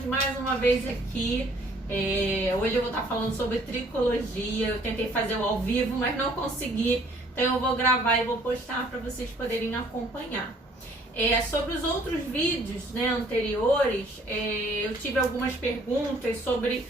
estamos mais uma vez aqui. Hoje eu vou estar falando sobre tricologia. Eu tentei fazer o ao vivo, mas não consegui. Então eu vou gravar e vou postar para vocês poderem acompanhar. Sobre os outros vídeos, né, anteriores, eu tive algumas perguntas sobre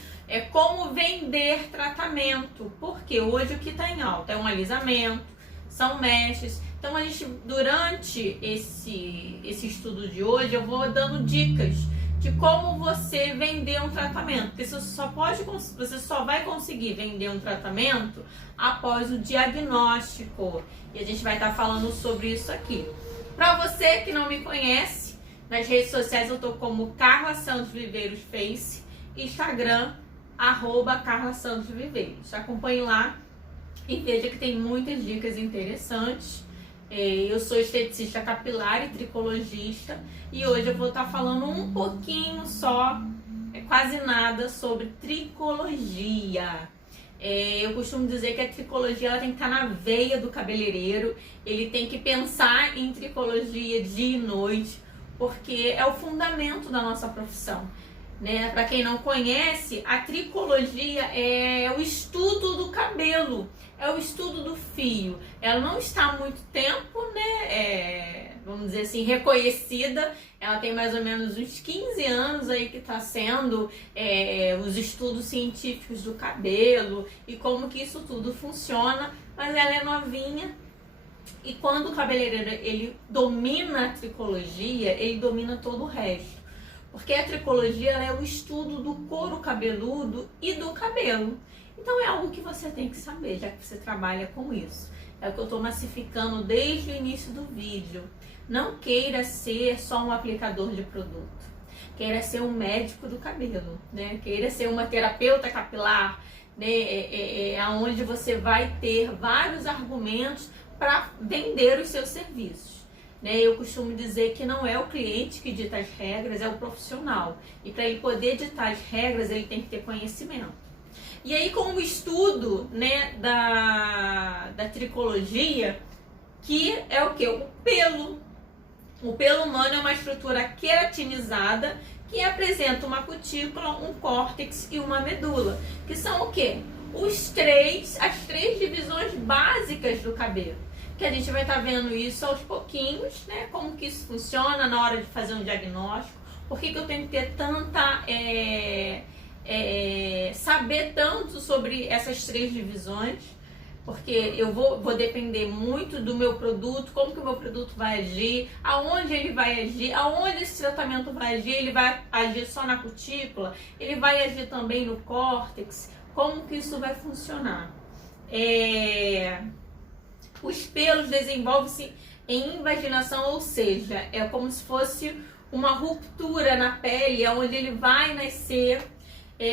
como vender tratamento. Porque hoje o que está em alta é um alisamento, são meshes. Então a gente, durante esse estudo de hoje, eu vou dando dicas de como você vender um tratamento. Porque você só vai conseguir vender um tratamento após o diagnóstico. E a gente vai estar falando sobre isso aqui. Para você que não me conhece, nas redes sociais eu tô como Carla Santos Viveiros Face, Instagram, @CarlaSantosViveiros. Acompanhe lá e veja que tem muitas dicas interessantes. Eu sou esteticista capilar e tricologista e hoje eu vou estar falando um pouquinho só, quase nada, sobre tricologia. Eu costumo dizer que a tricologia ela tem que estar na veia do cabeleireiro, ele tem que pensar em tricologia dia e noite, porque é o fundamento da nossa profissão. Né? Para quem não conhece, a tricologia é o estudo do cabelo, é o estudo do fio. Ela não está há muito tempo, né? Vamos dizer assim, reconhecida. Ela tem mais ou menos uns 15 anos aí que está sendo os estudos científicos do cabelo e como que isso tudo funciona, mas ela é novinha. E quando o cabeleireiro ele domina a tricologia, ele domina todo o resto. Porque a tricologia ela é o estudo do couro cabeludo e do cabelo. Então é algo que você tem que saber, já que você trabalha com isso. É o que eu estou massificando desde o início do vídeo. Não queira ser só um aplicador de produto. Queira ser um médico do cabelo, né? Queira ser uma terapeuta capilar, né? Onde você vai ter vários argumentos para vender os seus serviços. Eu costumo dizer que não é o cliente que dita as regras, é o profissional. E para ele poder ditar as regras, ele tem que ter conhecimento. E aí, com o estudo, né, da tricologia, que é o que? O pelo. O pelo humano é uma estrutura queratinizada que apresenta uma cutícula, um córtex e uma medula. Que são o quê? As três divisões básicas do cabelo. Que a gente vai estar vendo isso aos pouquinhos, né? Como que isso funciona na hora de fazer um diagnóstico. Por que eu tenho que ter saber tanto sobre essas três divisões? Porque eu vou depender muito do meu produto, como que o meu produto vai agir, aonde ele vai agir, aonde esse tratamento vai agir. Ele vai agir só na cutícula, ele vai agir também no córtex. Como que isso vai funcionar? Os pelos desenvolvem-se em invaginação, ou seja, é como se fosse uma ruptura na pele, onde ele vai nascer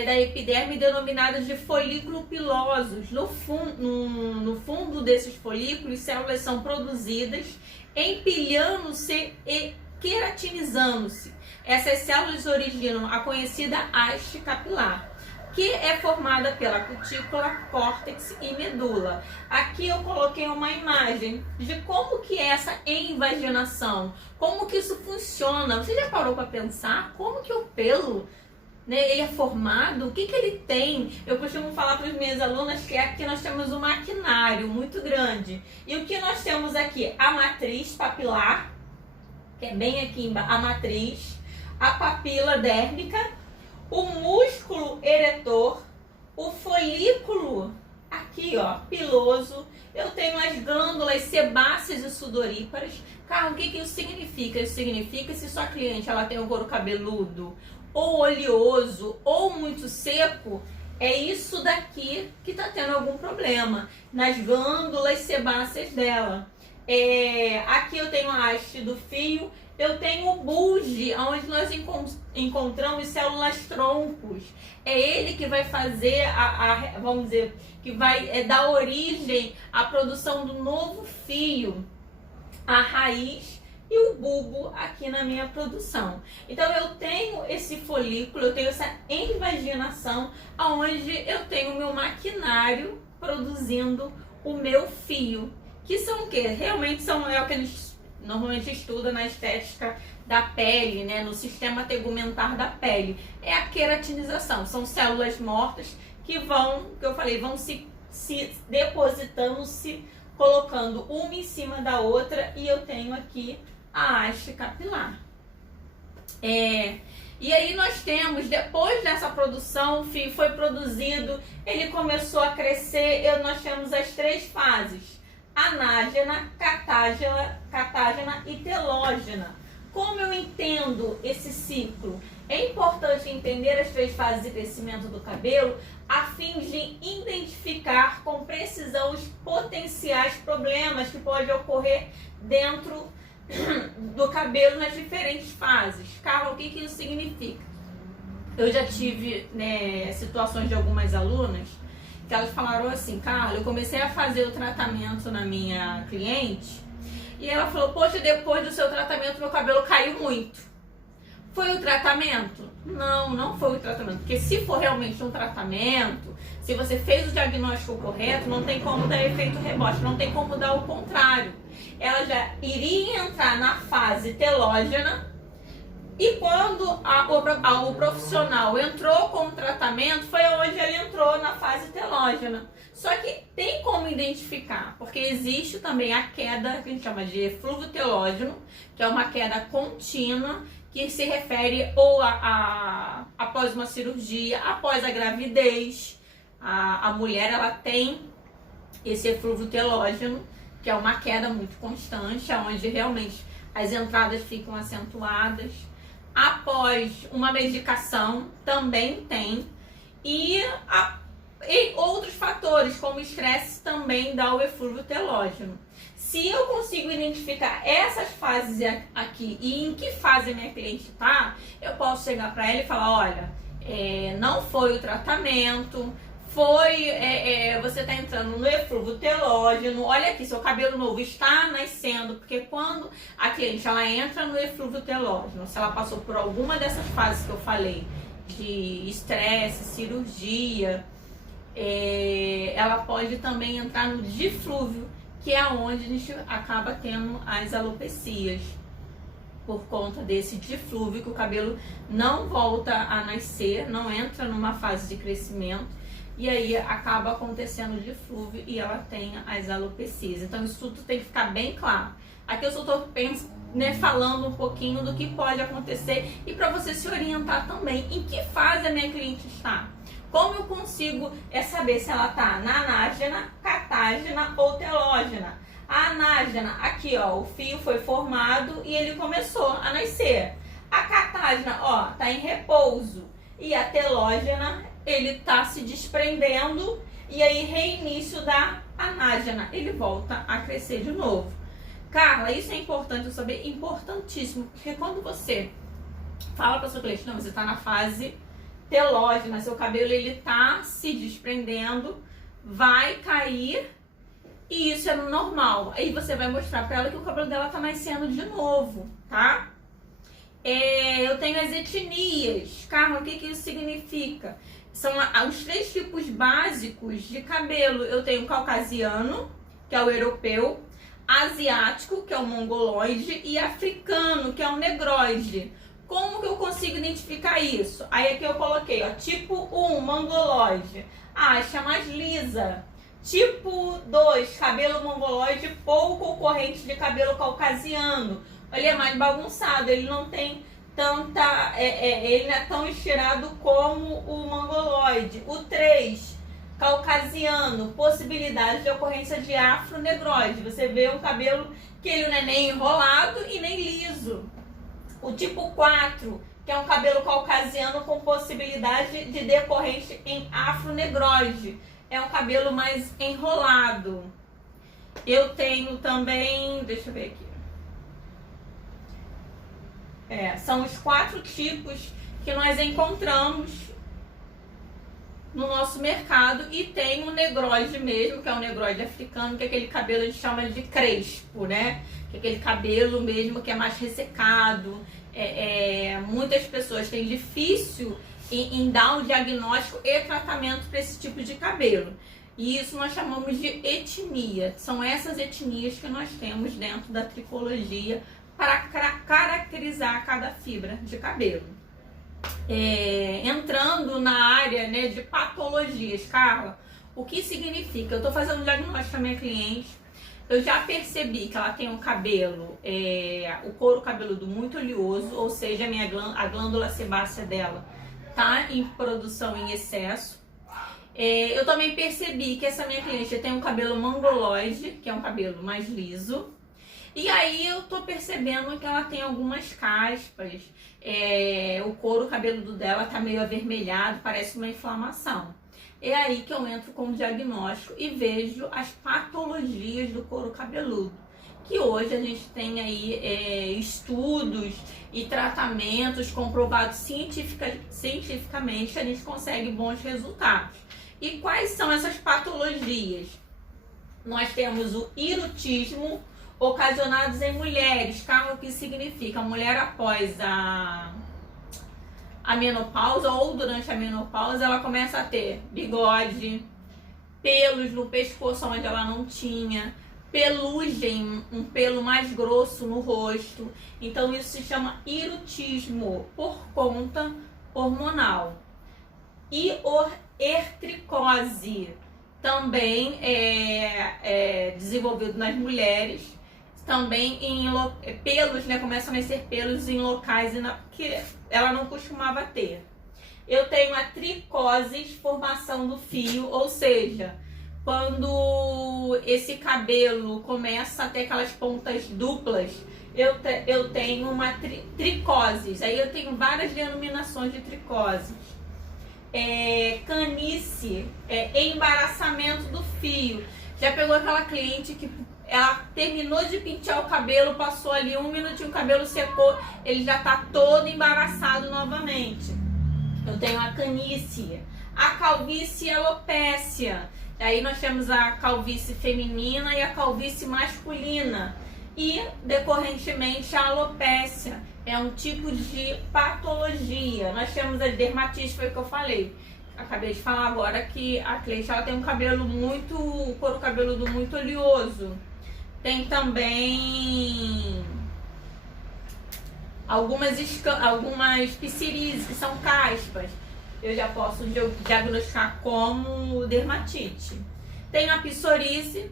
da epiderme, denominadas de folículos pilosos. No fundo desses folículos, células são produzidas, empilhando-se e queratinizando-se. Essas células originam a conhecida haste capilar, que é formada pela cutícula, córtex e medula. Aqui eu coloquei uma imagem de como que é essa invaginação, como que isso funciona. Você já parou para pensar como que o pelo, né, ele é formado? O que ele tem? Eu costumo falar para as minhas alunas que aqui nós temos um maquinário muito grande. E o que nós temos aqui? A matriz papilar, que é bem aqui embaixo, a matriz, a papila dérmica, o músculo eretor, o folículo aqui, ó, piloso. Eu tenho as glândulas sebáceas e sudoríparas. Cara, o que isso significa? Isso significa se sua cliente ela tem um couro cabeludo ou oleoso ou muito seco, é isso daqui que está tendo algum problema nas glândulas sebáceas dela. Aqui eu tenho a haste do fio. Eu tenho o bulge, onde nós encontramos células troncos. É ele que vai fazer, vamos dizer, que vai dar origem à produção do novo fio, a raiz e o bulbo aqui na minha produção. Então eu tenho esse folículo, eu tenho essa invaginação, onde eu tenho o meu maquinário produzindo o meu fio. Que são o quê? Realmente é o que eles normalmente estuda na estética da pele, né, no sistema tegumentar da pele, é a queratinização. São células mortas que vão, que eu falei, vão se depositando, se colocando uma em cima da outra, e eu tenho aqui a haste capilar. E aí nós temos, depois dessa produção, o fio foi produzido, ele começou a crescer, nós temos as 3 fases: anágena, catágena e telógena. Como eu entendo esse ciclo? É importante entender as 3 fases de crescimento do cabelo a fim de identificar com precisão os potenciais problemas que podem ocorrer dentro do cabelo nas diferentes fases. Carla, o que isso significa? Eu já tive, né, situações de algumas alunas que elas falaram assim: Carla, eu comecei a fazer o tratamento na minha cliente e ela falou: poxa, depois do seu tratamento meu cabelo caiu muito. Foi o tratamento? Não, não foi o tratamento. Porque se for realmente um tratamento, se você fez o diagnóstico correto, não tem como dar efeito rebote, não tem como dar o contrário. Ela já iria entrar na fase telógena, e quando o profissional entrou com o tratamento, foi onde ele entrou na fase telógena. Só que tem como identificar, porque existe também a queda que a gente chama de eflúvio telógeno, que é uma queda contínua, que se refere ou após uma cirurgia, após a gravidez. A mulher, ela tem esse eflúvio telógeno, que é uma queda muito constante, onde realmente as entradas ficam acentuadas. Após uma medicação, também tem. E outros fatores, como estresse, também dá o eflúvio telógeno. Se eu consigo identificar essas fases aqui e em que fase a minha cliente está, eu posso chegar para ela e falar: olha, não foi o tratamento, você está entrando no eflúvio telógeno, olha aqui, seu cabelo novo está nascendo, porque quando a cliente ela entra no eflúvio telógeno, se ela passou por alguma dessas fases que eu falei, de estresse, cirurgia, ela pode também entrar no diflúvio, que é onde a gente acaba tendo as alopecias, por conta desse diflúvio, que o cabelo não volta a nascer, não entra numa fase de crescimento, e aí acaba acontecendo o diflúvio e ela tem as alopecias. Então isso tudo tem que ficar bem claro. Aqui eu só estou falando um pouquinho do que pode acontecer e para você se orientar também em que fase a minha cliente está. Como eu consigo saber se ela está na anágena, catágena ou telógena? A anágena, aqui ó, o fio foi formado e ele começou a nascer. A catágena, ó, tá em repouso. E a telógena, ele tá se desprendendo e aí reinício da anágena, ele volta a crescer de novo. Carla, isso é importante eu saber, importantíssimo, porque quando você fala para sua cliente: não, você tá na fase telógena, seu cabelo ele tá se desprendendo, vai cair, e isso é normal. Aí você vai mostrar para ela que o cabelo dela tá nascendo de novo, tá? Eu tenho as etnias. Carla, o que isso significa? São os 3 tipos básicos de cabelo. Eu tenho o caucasiano, que é o europeu, asiático, que é o mongoloide, e africano, que é o negroide. Como que eu consigo identificar isso? Aí aqui eu coloquei, ó, tipo 1, mongoloide, haste mais lisa. Tipo 2, cabelo mongoloide pouco ocorrente de cabelo caucasiano. Ele é mais bagunçado, ele não tem tanta... ele não é tão estirado como o mongoloide. O 3, caucasiano, possibilidade de ocorrência de afronegroide. Você vê um cabelo que ele não é nem enrolado e nem liso. O tipo 4, que é um cabelo caucasiano com possibilidade de decorrente em afronegroide. É um cabelo mais enrolado. Eu tenho também... Deixa eu ver aqui. São os 4 tipos que nós encontramos no nosso mercado. E tem o negroide mesmo, que é o negroide africano, que é aquele cabelo que a gente chama de crespo, né? Que é aquele cabelo mesmo que é mais ressecado. Muitas pessoas têm difícil em dar um diagnóstico e tratamento para esse tipo de cabelo. E isso nós chamamos de etnia. São essas etnias que nós temos dentro da tricologia para caracterizar cada fibra de cabelo. Entrando na área, né, de patologias, Carla, o que significa? Eu estou fazendo um diagnóstico para minha cliente, eu já percebi que ela tem um cabelo, o couro cabeludo muito oleoso, ou seja, a glândula sebácea dela está em produção em excesso. Eu também percebi que essa minha cliente tem um cabelo mongoloide, que é um cabelo mais liso. E aí eu tô percebendo que ela tem algumas caspas, o couro cabeludo dela tá meio avermelhado, parece uma inflamação. É aí que eu entro com o diagnóstico e vejo as patologias do couro cabeludo. Que hoje a gente tem aí estudos e tratamentos comprovados cientificamente que a gente consegue bons resultados. E quais são essas patologias? Nós temos o hirutismo, ocasionados em mulheres. Carla, o que significa? A mulher após a menopausa ou durante a menopausa, ela começa a ter bigode, pelos no pescoço onde ela não tinha, pelugem, um pelo mais grosso no rosto. Então isso se chama hirutismo por conta hormonal. E ertricose também é desenvolvido nas mulheres. Também pelos, né, começam a nascer pelos em locais que ela não costumava ter. Eu tenho a tricose, formação do fio, ou seja, quando esse cabelo começa a ter aquelas pontas duplas, eu tenho uma tricose. Aí eu tenho várias denominações de tricoses. Canice, embaraçamento do fio. Já pegou aquela cliente que ela terminou de pentear o cabelo, passou ali 1 minutinho, o cabelo secou, ele já tá todo embaraçado novamente. Eu tenho a canice, a calvície e a alopécia. Aí nós temos a calvície feminina e a calvície masculina. E, decorrentemente, a alopécia é um tipo de patologia. Nós temos a dermatite, foi o que eu falei. Acabei de falar agora que a cliente ela tem um couro cabeludo muito oleoso. Tem também algumas psoríases, que são caspas. Eu já posso diagnosticar como dermatite. Tem a psoríase,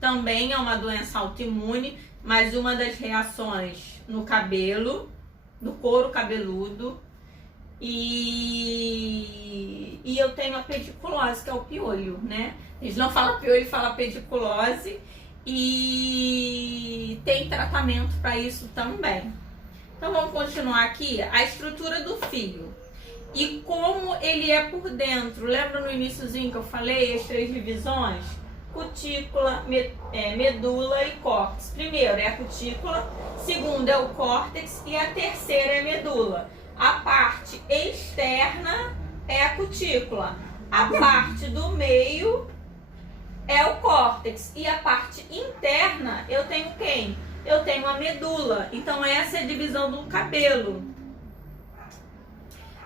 também é uma doença autoimune, mas uma das reações no cabelo, no couro cabeludo. E eu tenho a pediculose, que é o piolho, né? Eles não falam piolho, falam pediculose. E tem tratamento para isso também. Então vamos continuar aqui. A estrutura do fio e como ele é por dentro. Lembra no iniciozinho que eu falei as 3 divisões? Cutícula, medula e córtex. Primeiro é a cutícula, segundo é o córtex e a terceira é a medula. A parte externa é a cutícula, a parte do meio é o córtex e a parte interna eu tenho quem? Eu tenho a medula. Então essa é a divisão do cabelo.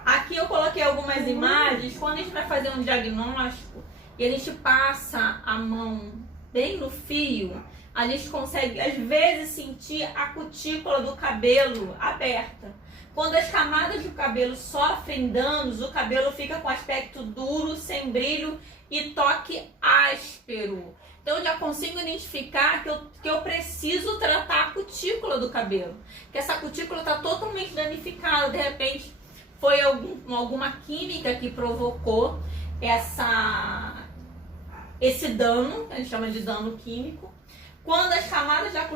Aqui eu coloquei algumas imagens. Quando a gente vai fazer um diagnóstico e a gente passa a mão bem no fio, a gente consegue às vezes sentir a cutícula do cabelo aberta. Quando as camadas do cabelo sofrem danos, o cabelo fica com aspecto duro, sem brilho e toque áspero. Então eu já consigo identificar que eu preciso tratar a cutícula do cabelo. Que essa cutícula está totalmente danificada. De repente foi alguma química que provocou esse dano, que a gente chama de dano químico. Quando as camadas da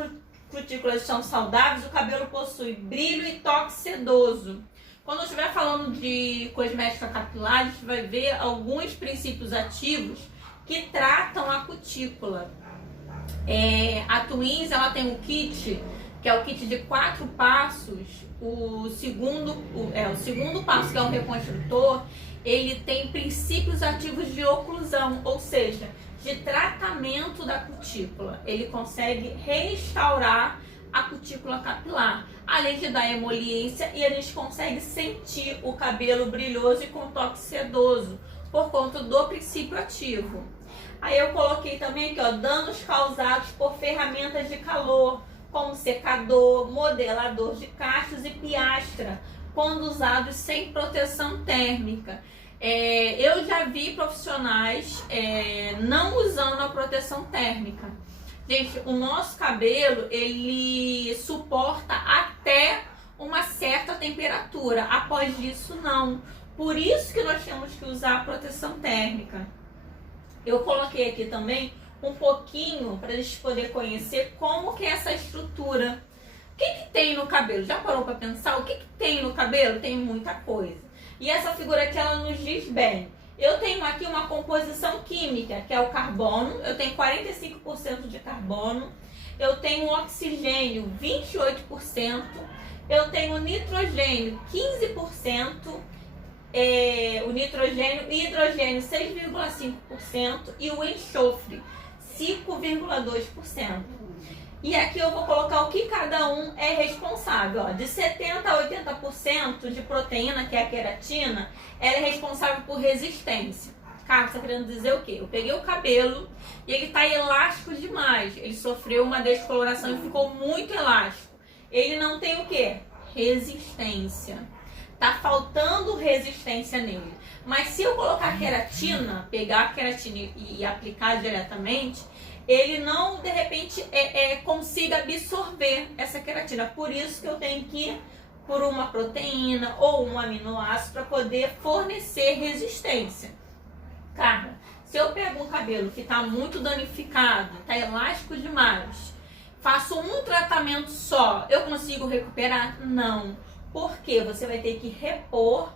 cutícula estão saudáveis, o cabelo possui brilho e toque sedoso. Quando eu estiver falando de cosmética capilar, a gente vai ver alguns princípios ativos que tratam a cutícula. A Twins, ela tem um kit, que é o kit de 4 passos. O segundo passo, que é o reconstrutor, ele tem princípios ativos de oclusão, ou seja, de tratamento da cutícula. Ele consegue restaurar a cutícula capilar, além de dar emoliência, e a gente consegue sentir o cabelo brilhoso e com toque sedoso por conta do princípio ativo. Aí eu coloquei também aqui, ó, danos causados por ferramentas de calor, como secador, modelador de cachos e piastra, quando usados sem proteção térmica. Eu já vi profissionais não usando a proteção térmica. Gente, o nosso cabelo, ele suporta até uma certa temperatura. Após isso, não. Por isso que nós temos que usar a proteção térmica. Eu coloquei aqui também um pouquinho para a gente poder conhecer como que é essa estrutura. O que tem no cabelo? Já parou para pensar? O que tem no cabelo? Tem muita coisa. E essa figura aqui, ela nos diz bem. Eu tenho aqui uma composição química, que é o carbono. Eu tenho 45% de carbono. Eu tenho oxigênio, 28%. Eu tenho nitrogênio, 15%. O nitrogênio e hidrogênio, 6,5%. E o enxofre, 5,2%. E aqui eu vou colocar o que cada um é responsável. Ó. De 70% a 80% de proteína, que é a queratina, ela é responsável por resistência. Cara, você está querendo dizer o quê? Eu peguei o cabelo e ele está elástico demais. Ele sofreu uma descoloração e ficou muito elástico. Ele não tem o quê? Resistência. Tá faltando resistência nele. Mas se eu colocar queratina, pegar a queratina e aplicar diretamente, ele não, de repente, consiga absorver essa queratina. Por isso que eu tenho que ir por uma proteína ou um aminoácido para poder fornecer resistência. Cara, se eu pego um cabelo que está muito danificado, está elástico demais, faço um tratamento só, eu consigo recuperar? Não. Porque você vai ter que repor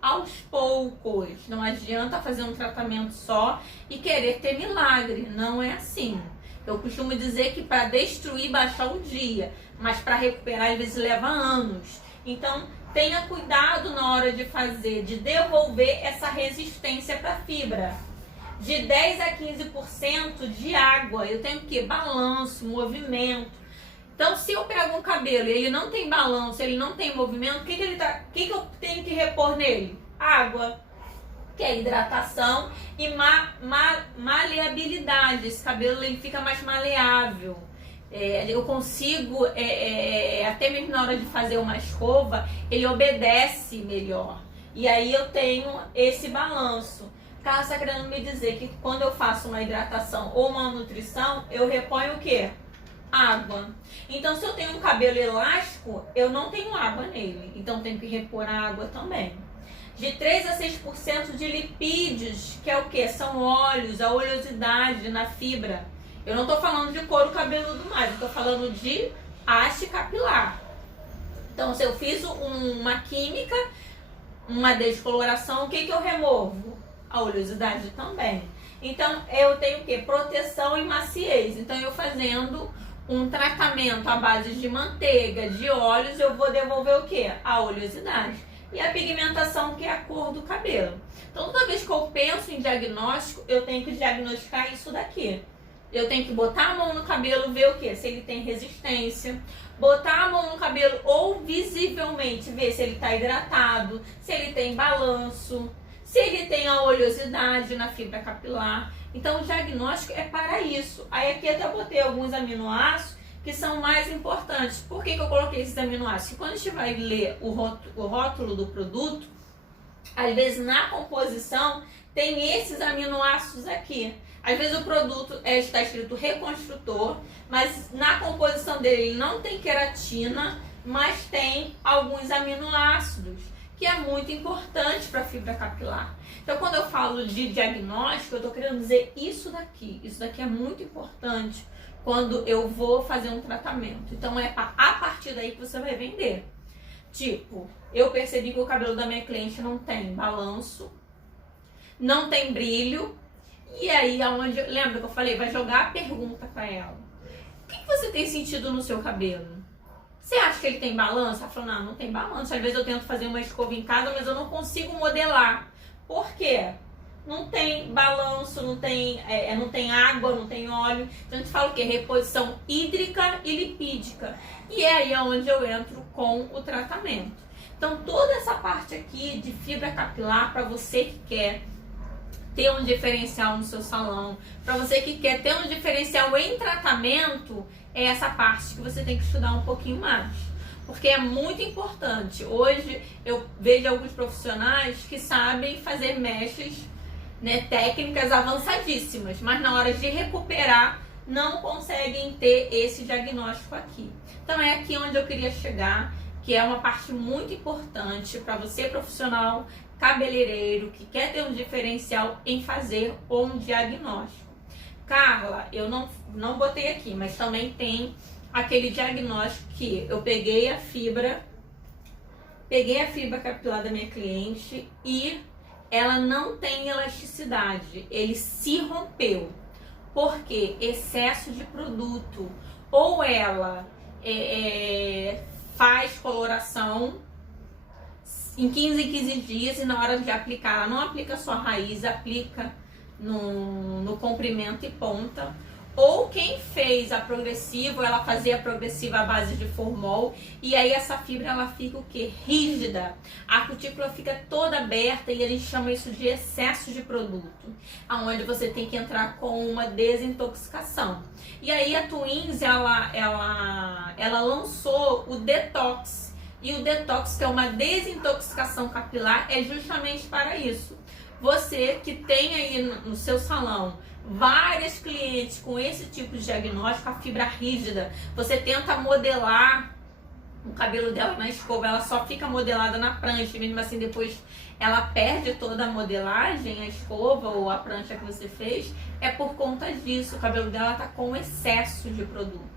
aos poucos. Não adianta fazer um tratamento só e querer ter milagre. Não é assim. Eu costumo dizer que para destruir basta um dia, mas para recuperar às vezes leva anos. Então tenha cuidado na hora de fazer, de devolver essa resistência para a fibra. De 10 a 15% de água. Eu tenho que balanço, movimento. Então, se eu pego um cabelo e ele não tem balanço, ele não tem movimento, o que eu tenho que repor nele? Água, que é hidratação e maleabilidade. Esse cabelo ele fica mais maleável. Eu consigo, até mesmo na hora de fazer uma escova, ele obedece melhor. E aí eu tenho esse balanço. Carla está querendo me dizer que quando eu faço uma hidratação ou uma nutrição, eu reponho o quê? Água. Então, se eu tenho um cabelo elástico, eu não tenho água nele. Então, tenho que repor água também. De 3 a 6% de lipídios, que é o que? São óleos, a oleosidade na fibra. Eu não estou falando de couro cabeludo mais, eu estou falando de haste capilar. Então, se eu fiz uma química, uma descoloração, o que eu removo? A oleosidade também. Então, eu tenho o que? Proteção e maciez. Então, eu fazendo um tratamento à base de manteiga, de óleos, eu vou devolver o que? A oleosidade. E a pigmentação, que é a cor do cabelo. Então, toda vez que eu penso em diagnóstico, eu tenho que diagnosticar isso daqui. Eu tenho que botar a mão no cabelo, ver o que? Se ele tem resistência. Botar a mão no cabelo ou visivelmente ver se ele está hidratado, se ele tem balanço, se ele tem a oleosidade na fibra capilar. Então, o diagnóstico é para isso. Aí aqui até eu botei alguns aminoácidos que são mais importantes. Por que eu coloquei esses aminoácidos? Porque quando a gente vai ler o rótulo do produto, às vezes na composição tem esses aminoácidos aqui. Às vezes o produto está escrito reconstrutor, mas na composição dele ele não tem queratina, mas tem alguns aminoácidos, que é muito importante para a fibra capilar. Então, quando eu falo de diagnóstico, eu estou querendo dizer isso daqui. Isso daqui é muito importante quando eu vou fazer um tratamento. Então, é a partir daí que você vai vender. Tipo, eu percebi que o cabelo da minha cliente não tem balanço, não tem brilho. E aí, lembra que eu falei? Vai jogar a pergunta para ela. O que você tem sentido no seu cabelo? Você acha que ele tem balanço? Ela falou, não tem balanço. Às vezes eu tento fazer uma escova em casa, mas eu não consigo modelar. Por quê? Não tem balanço, não tem água, não tem óleo. Então a gente fala o quê? Reposição hídrica e lipídica. E é aí onde eu entro com o tratamento. Então toda essa parte aqui de fibra capilar, para você que quer ter um diferencial no seu salão, para você que quer ter um diferencial em tratamento, é essa parte que você tem que estudar um pouquinho mais. Porque é muito importante. Hoje eu vejo alguns profissionais que sabem fazer mechas, né, técnicas avançadíssimas, mas na hora de recuperar não conseguem ter esse diagnóstico aqui. Então é aqui onde eu queria chegar, que é uma parte muito importante para você profissional cabeleireiro que quer ter um diferencial em fazer um diagnóstico. Carla, eu não botei aqui, mas também tem aquele diagnóstico que eu peguei a fibra capilar da minha cliente e ela não tem elasticidade, ele se rompeu. Por quê? Excesso de produto. Ou ela faz coloração em 15 em 15 dias e na hora de aplicar, ela não aplica só a raiz, aplica no comprimento e ponta. Ou quem fez a progressiva, ela fazia a progressiva à base de formol e aí essa fibra ela fica o quê? Rígida. A cutícula fica toda aberta e a gente chama isso de excesso de produto, aonde você tem que entrar com uma desintoxicação. E aí a Twins ela lançou o Detox. E o Detox, que é uma desintoxicação capilar, é justamente para isso. Você que tem aí no seu salão várias clientes com esse tipo de diagnóstico, a fibra rígida, você tenta modelar o cabelo dela na escova, ela só fica modelada na prancha, mesmo assim depois ela perde toda a modelagem, a escova ou a prancha que você fez, é por conta disso, o cabelo dela tá com excesso de produto.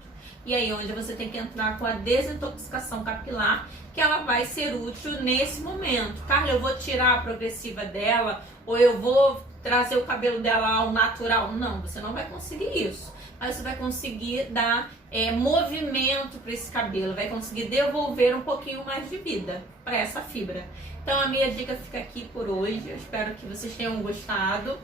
E aí onde você tem que entrar com a desintoxicação capilar, que ela vai ser útil nesse momento. Carla, eu vou tirar a progressiva dela ou eu vou trazer o cabelo dela ao natural? Não, você não vai conseguir isso. Mas você vai conseguir dar movimento para esse cabelo, vai conseguir devolver um pouquinho mais de vida para essa fibra. Então a minha dica fica aqui por hoje. Eu espero que vocês tenham gostado.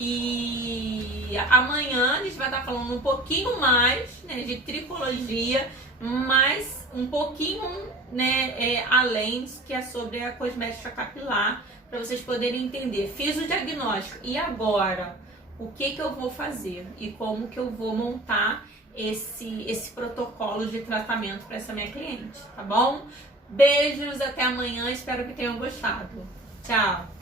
E amanhã a gente vai estar falando um pouquinho mais, né, de tricologia, mas um pouquinho, né, além, que é sobre a cosmética capilar, para vocês poderem entender. Fiz o diagnóstico e agora o que eu vou fazer e como que eu vou montar esse protocolo de tratamento para essa minha cliente, tá bom? Beijos, até amanhã, espero que tenham gostado. Tchau!